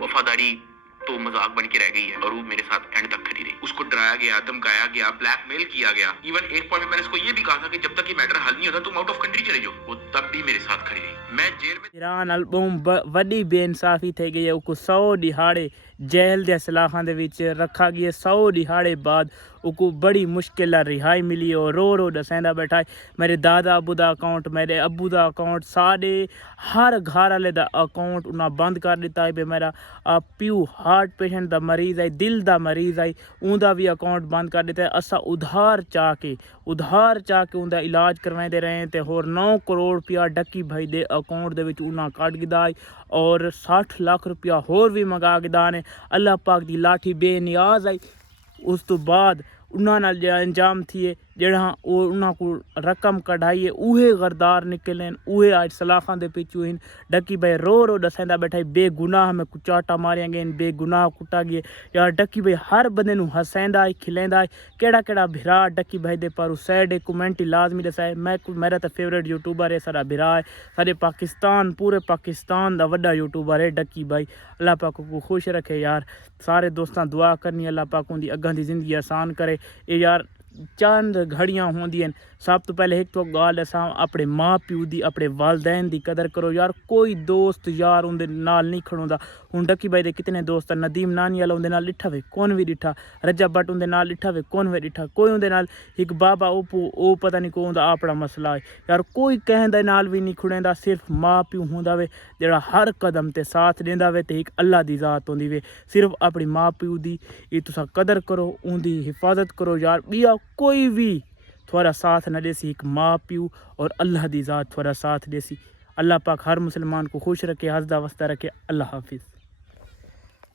वफादारी तो मजाक बन के रह गई है और वो मेरे साथ एंड तक खड़ी रही। उसको डराया गया, धमकाया गया, ब्लैकमेल किया गया। इवन एक पॉइंट में मैंने इसको ये भी कहा था कि जब तक ये मैटर हल नहीं होता तुम आउट ऑफ कंट्री चले जाओ। वो तब भी मेरे साथ खड़ी रही। मैं जेल में ईरान अल्बम वड्डी बेइंसाफी थी गई है। उको 100 दिहाड़े जेल के सलाखां दे विच रखा गया। 100 दिहाड़े बाद उको बड़ी मुश्किल रिहाई मिली और रो दसेंदा बैठा है मेरे दादा अबू का अकाउंट, मेरे अबू का अकाउंट, सारे हर घर वाले का अकाउंट उन्हें बंद कर दिता है। मेरा प्यू हार्ट पेशेंट का मरीज़ है, दिल का मरीज़ है, उनका भी अकाउंट बंद कर दिता है। असा उधार चाह के उनका इलाज करवाते रहे तो होर 9 करोड़ रुपया डक्की भाई के अकाउंट दे विच उन्हें कट गिदा है और 60 लाख रुपया होर भी मंगा गिदा ने। अल्लाह पाक की लाठी बेनियाज आई। उस तो बाद उन्होंने जो अंजाम थिए जड़ा उन्होंने को रकम कढ़ाई है उहे गरदार निकले, उहे आज सलाखां दे पिछू हैं। डक्की भाई रो दसेंदा बैठा बेगुनाह में कुचाटा मारिया गए, बेगुनाह कुटा गए। यार डक्की भाई हर बंदे नूं हसेंदा है, खिलेंदा है। केड़ा भिरा डक्की भाई दे पर सैड कमेंट लाजमी दसाए। मेरा तो फेवरेट यूट्यूबर है, सारा भिरा है, सारे पाकिस्तान पूरे पाकिस्तान का वड्डा यूट्यूबर है डक्की भाई। अल्लाह पाक को खुश रखे यार। सारे दोस्तां दुआ करनी अल्लाह पाक उनकी अगां दी जिंदगी आसान करे। ये यार चंद घड़ियां होंदियां। सब तो पहले एक तो गाल दसा अपने माँ प्यू की, अपने वालदैन की कदर करो यार। कोई दोस्त यार उनके नाल नहीं खड़ोंदा। हुण डक्की भाई दे कितने दोस्त, नदीम नानी वाला उनके नाल डिठा वे कौन भी डिठा, रजा भट्ट उनके नाल डिठा वे कौन भी डिठा, कोई उनके नाल एक बाबा ओ पता नहीं कौन अपना मसला है यार। कोई कहें दे नाल भी नहीं खुड़ेंदा। सिर्फ माँ प्यू होंदा वे जेड़ा हर कदम ते साथ देंदा वे ते एक अल्लाह दी जात होंदी वे। सिर्फ अपनी माँ प्यू दी ये तुसा कदर करो, उनकी हिफाजत करो यार। बिया कोई भी थोड़ा साथ न देसी, एक माँ प्यू और अल्लाह दी ज़ात थोड़ा साथ देसी। अल्लाह पाक हर मुसलमान को खुश रखे, हंसदा वसदा रखे। अल्लाह हाफिज़।